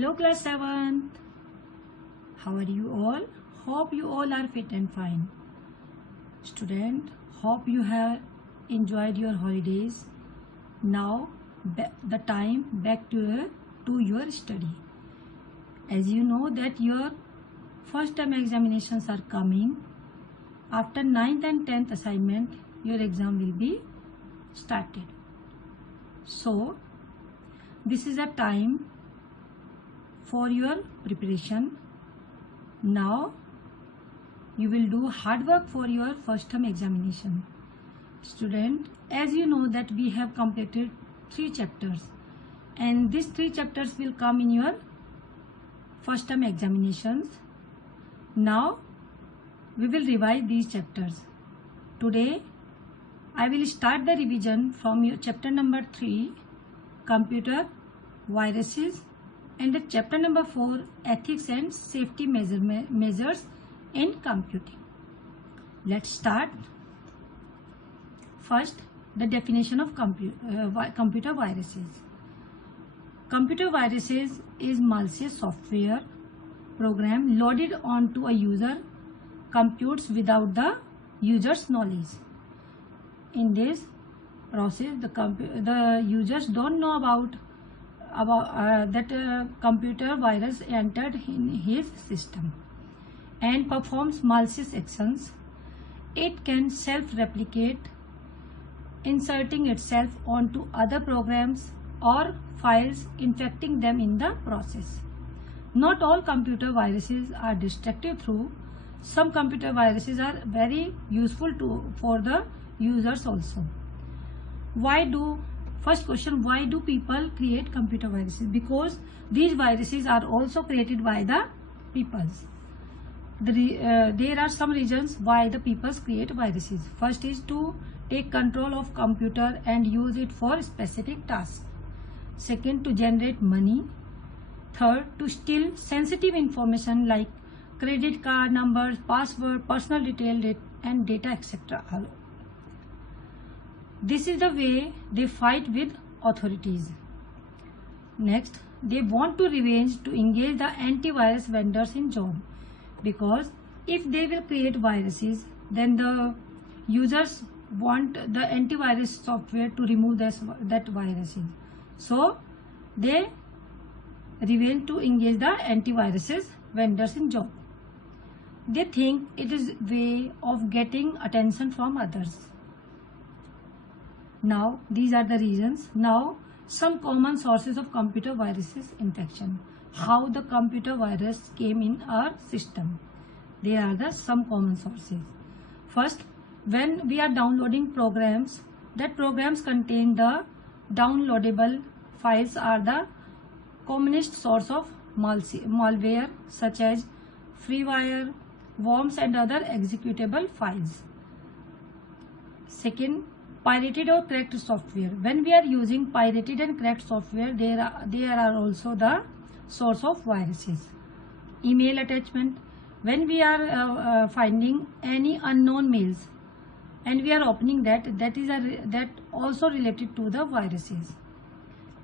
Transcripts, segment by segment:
Hello class 7th. How are you all? Hope you all are fit and fine. Student, hope you have enjoyed your holidays. Now the time back to your study. As you know that your first term examinations are coming. After 9th and 10th assignment, your exam will be started. So this is a time for your preparation. Now you will do hard work for your first term examination. Student, as you know that we have completed 3 chapters and these 3 chapters will come in your first term examinations. Now we will revise these chapters. Today I will start the revision from your chapter number 3, computer, viruses, and the chapter number 4, ethics and safety measures in computing. Let's start. First, the definition of computer viruses. Computer viruses is malicious software program loaded onto a user computers without the user's knowledge. In this process, the users don't know about that computer virus entered in his system and performs malicious actions. It can self-replicate, inserting itself onto other programs or files, infecting them in the process. Not all computer viruses are destructive through. Some computer viruses are very useful for the users also. First question, why do people create computer viruses? Because these viruses are also created by the peoples. There are some reasons why the peoples create viruses. First is to take control of computer and use it for specific tasks. Second, to generate money. Third, to steal sensitive information like credit card numbers, password, personal detail and data, etc. This is the way they fight with authorities. Next, they want to revenge to engage the antivirus vendors in job, because if they will create viruses, then the users want the antivirus software to remove that viruses. So they revenge to engage the antiviruses vendors in job. They think it is a way of getting attention from others. Now these are the reasons. Now some common sources of computer viruses infection. How the computer virus came in our system. There are some common sources. First, when we are downloading programs, that programs contain the downloadable files are the commonest source of malware such as freeware, worms and other executable files. Second, pirated or cracked software. When we are using pirated and cracked software, there are also the source of viruses. Email attachment. When we are finding any unknown mails and we are opening that also related to the viruses.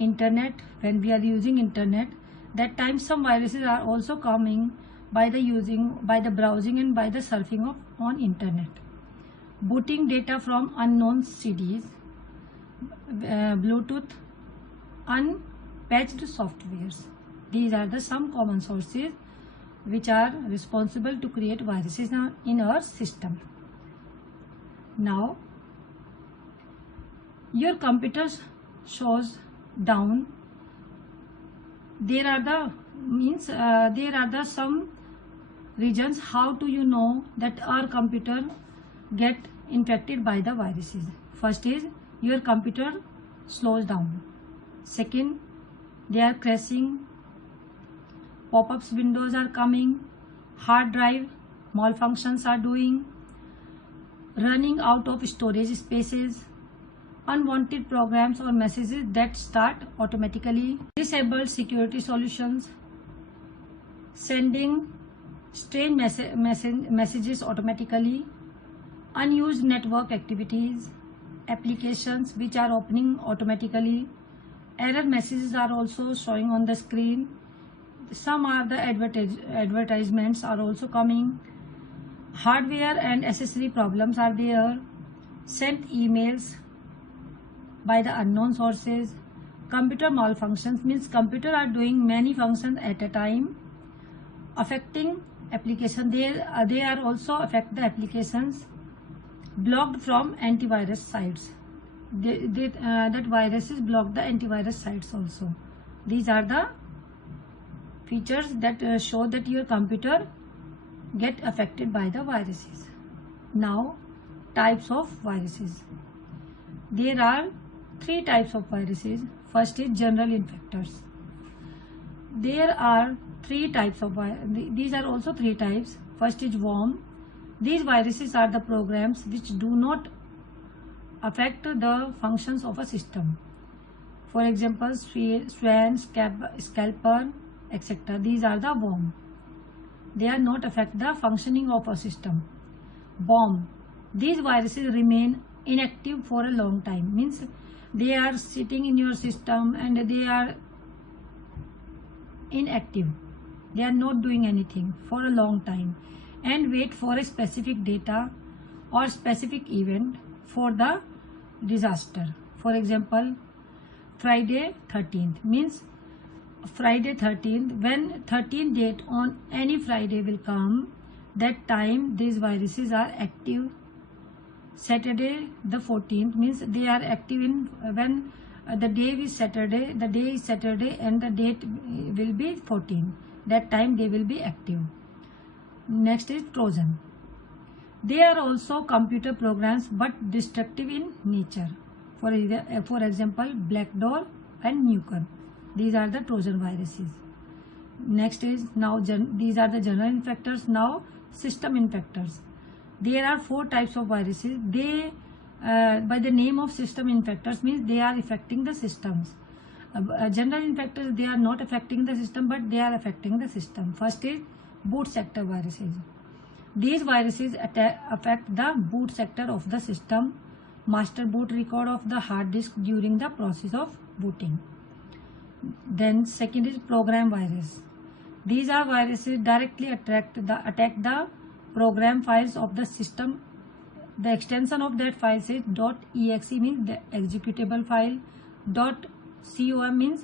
Internet. When we are using internet, that time some viruses are also coming by the browsing and by the surfing on internet. Booting data from unknown CDs, Bluetooth, unpatched softwares. These are some common sources which are responsible to create viruses in our system. Now, your computer shows down. There are some reasons how do you know that our computer get infected by the viruses. First is your computer slows down. Second, they are crashing, pop-ups windows are coming, hard drive malfunctions are doing, running out of storage spaces, unwanted programs or messages that start automatically, disabled security solutions, sending strange messages automatically, unused network activities, applications which are opening automatically, error messages are also showing on the screen, some are the advertisements are also coming. Hardware and accessory problems are there. Sent emails by the unknown sources. Computer malfunctions means computer are doing many functions at a time, affecting application. They are also affect the applications. Blocked from antivirus sites. That viruses block the antivirus sites also. These are the features that show that your computer get affected by the viruses. Now, types of viruses. There are 3 types of viruses. First is general infectors. There are 3 types of these are also 3 types. First is worm. These viruses are the programs which do not affect the functions of a system. For example, swan, scalper, etc. These are the worm. They are not affect the functioning of a system. Bomb. These viruses remain inactive for a long time. Means they are sitting in your system and they are inactive. They are not doing anything for a long time and wait for a specific data or specific event for the disaster. For example, Friday 13th means Friday 13th, when 13th date on any Friday will come, that time these viruses are active. Saturday the 14th means they are active in when the day is Saturday and the date will be 14. That time they will be active. Next is Trojan. They are also computer programs but destructive in nature. For example, Blackdoor and Nuker. These are the Trojan viruses. Next is now these are the general infectors. Now system infectors. There are 4 types of viruses. They by the name of system infectors means they are affecting the systems. General infectors, they are not affecting the system but they are affecting the system. First is boot sector viruses. These viruses affect the boot sector of the system, master boot record of the hard disk during the process of booting. Then second is program virus. These are viruses directly attack the program files of the system. The extension of that file is .exe means the executable file, .com means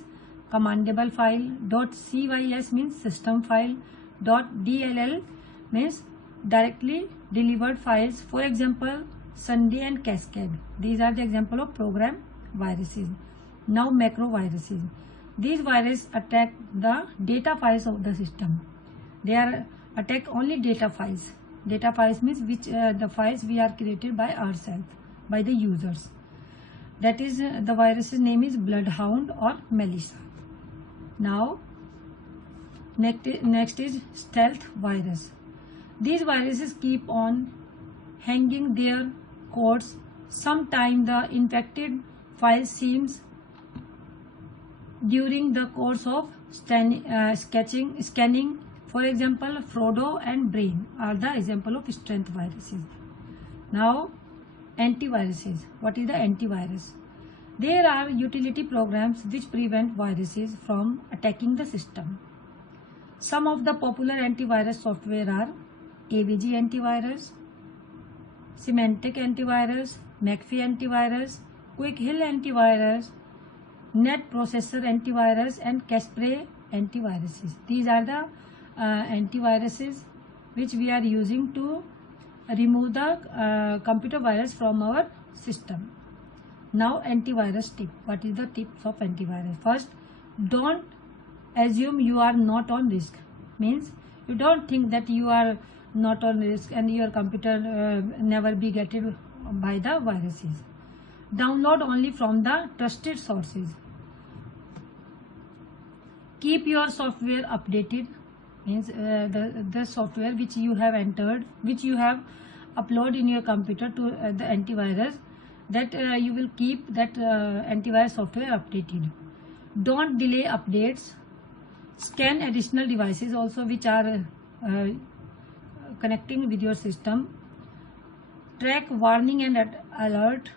commandable file, .cys means system file, .dll means directly delivered files. For example, Sunday and Cascade. These are the example of program viruses. Now macro viruses. These viruses attack the data files of the system. They are attack only data files. Data files means which the files we are created by ourselves, by the users. That is the virus's name is Bloodhound or Melissa. Now next is stealth virus. These viruses keep on hanging their codes. Sometimes the infected file seems during the course of scanning. For example, Frodo and Brain are the example of stealth viruses. Now, antiviruses. What is the antivirus? There are utility programs which prevent viruses from attacking the system. Some of the popular antivirus software are AVG antivirus, Symantec antivirus, McAfee antivirus, Quick Hill antivirus, Net Processor antivirus, and Kaspersky antiviruses. These are the antiviruses which we are using to remove the computer virus from our system. Now antivirus tip. What is the tips of antivirus? First, don't assume you are not on risk. Means you don't think that you are not on risk and your computer never be getted by the viruses. Download only from the trusted sources. Keep your software updated. Means the software which you have entered, which you have uploaded in your computer to the antivirus, that you will keep that antivirus software updated. Don't delay updates. Scan additional devices also which are connecting with your system. Track warning and alert.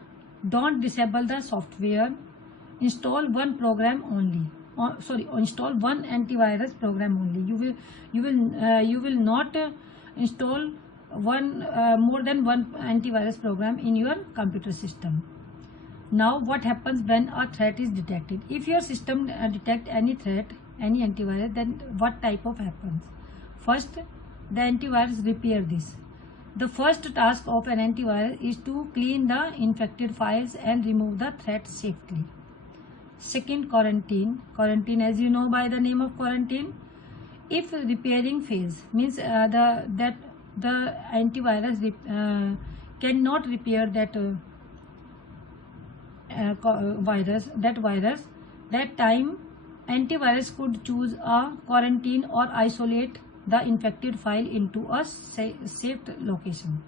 Don't disable the software. Install one program only. install one antivirus program only. You will not install more than one antivirus program in your computer system. Now what happens when a threat is detected? If your system detect any threat, any antivirus, then what type of happens? First, the antivirus repair this. The first task of an antivirus is to clean the infected files and remove the threat safely. Second, quarantine. Quarantine, as you know by the name of quarantine, if repairing fails, means the antivirus cannot repair that virus. That time antivirus could choose a quarantine or isolate the infected file into a safe location.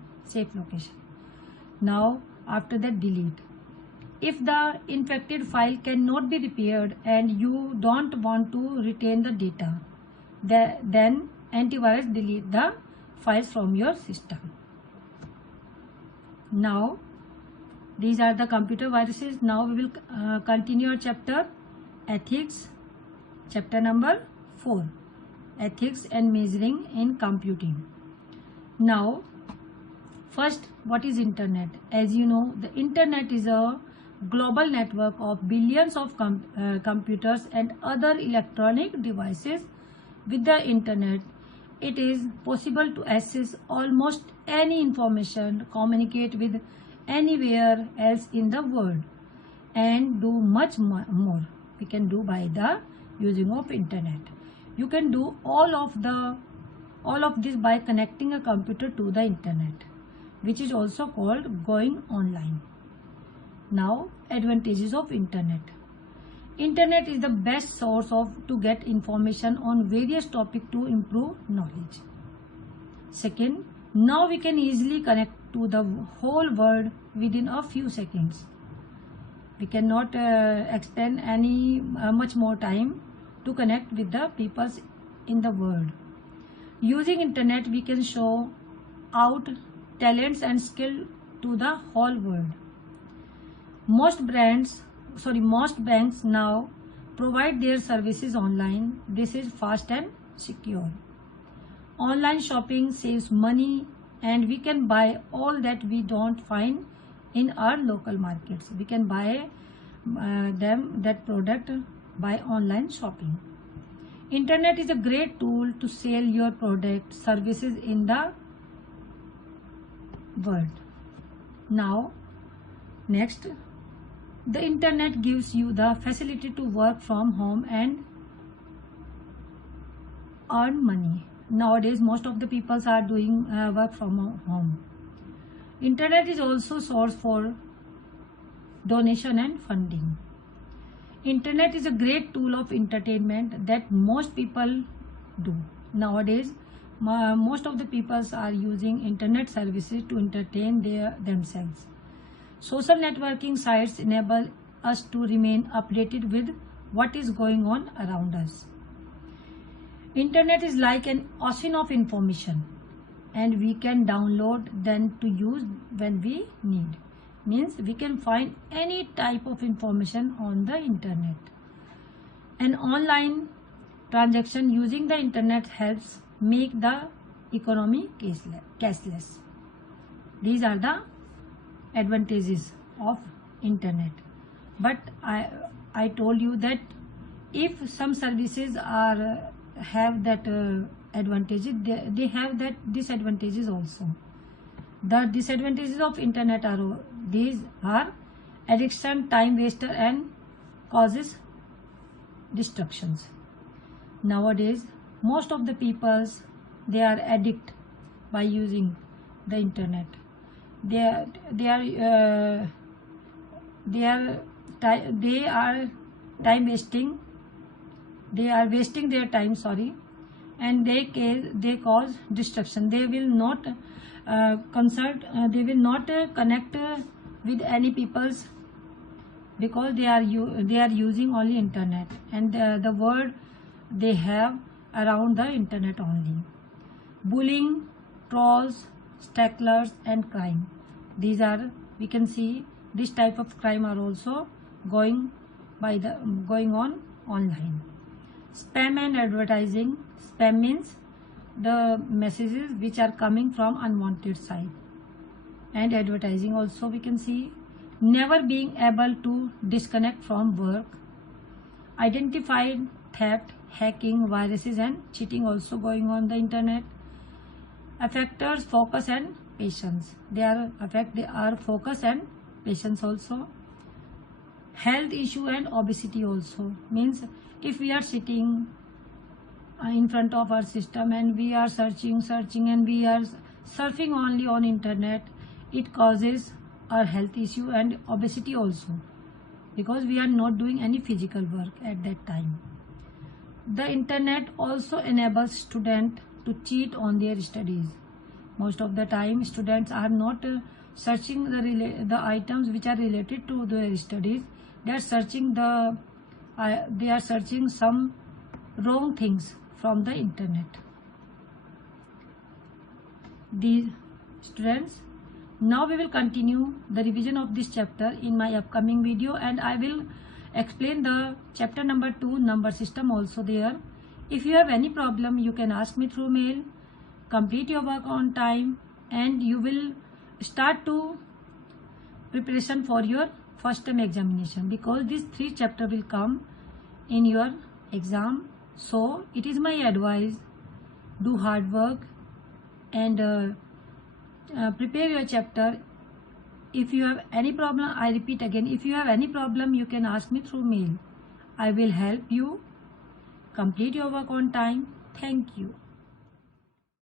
Now after that, delete. If the infected file cannot be repaired and you don't want to retain the data, then antivirus delete the files from your system. Now these are the computer viruses. Now we will continue our chapter ethics, chapter number 4, ethics and measuring in computing. Now first, what is internet? As you know, the internet is a global network of billions of computers and other electronic devices. With the internet, it is possible to access almost any information, communicate with anywhere else in the world, and do much more. We can do by the using of internet. You can do all of this by connecting a computer to the internet, which is also called going online. Now, advantages of internet. Internet is the best source to get information on various topics to improve knowledge. Second, now we can easily connect to the whole world within a few seconds. We cannot extend any much more time to connect with the people in the world. Using internet, we can show out talents and skill to the whole world. Most banks now provide their services online. This is fast and secure. Online shopping saves money, and we can buy all that we don't find in our local markets. We can buy that product by online shopping. Internet is a great tool to sell your product, services in the world. Now, next, the internet gives you the facility to work from home and earn money. Nowadays, most of the people are doing work from home. Internet is also source for donation and funding. Internet is a great tool of entertainment that most people do. Nowadays, most of the people are using internet services to entertain themselves. Social networking sites enable us to remain updated with what is going on around us. Internet is like an ocean of information, and we can download them to use when we need. Means we can find any type of information on the internet. An online transaction using the internet helps make the economy cashless. These are the advantages of internet. But I told you that if some services have that advantages, they have that disadvantages also. The disadvantages of internet are addiction, time waster, and causes distractions. Nowadays, most of the peoples, they are addicted by using the internet. They are time wasting. They are wasting their time, and they cause distraction. They will not they will not connect with any peoples, because they are using only internet, and the word they have around the internet only. Bullying, trolls, stalkers, and crime. We can see this type of crime are also going on online. Spam and advertising. Spam means the messages which are coming from unwanted site, and advertising also we can see. Never being able to disconnect from work. Identified theft, hacking, viruses and cheating also going on the internet. Affectors focus and patience. They are focus and patience also. Health issue and obesity also means if we are sitting in front of our system and we are searching and we are surfing only on internet, it causes our health issue and obesity also, because we are not doing any physical work at that time. The internet also enables students to cheat on their studies. Most of the time students are not searching the items which are related to their studies. They are searching some wrong things from the internet. These students, now we will continue the revision of this chapter in my upcoming video, and I will explain the chapter number 2, number system also there. If you have any problem, you can ask me through mail. Complete your work on time and you will start to preparation for your first term examination, because these 3 chapters will come in your exam. So it is my advice, do hard work and prepare your chapter. If you have any problem, I repeat again, if you have any problem, you can ask me through mail. I will help you complete your work on time. Thank you.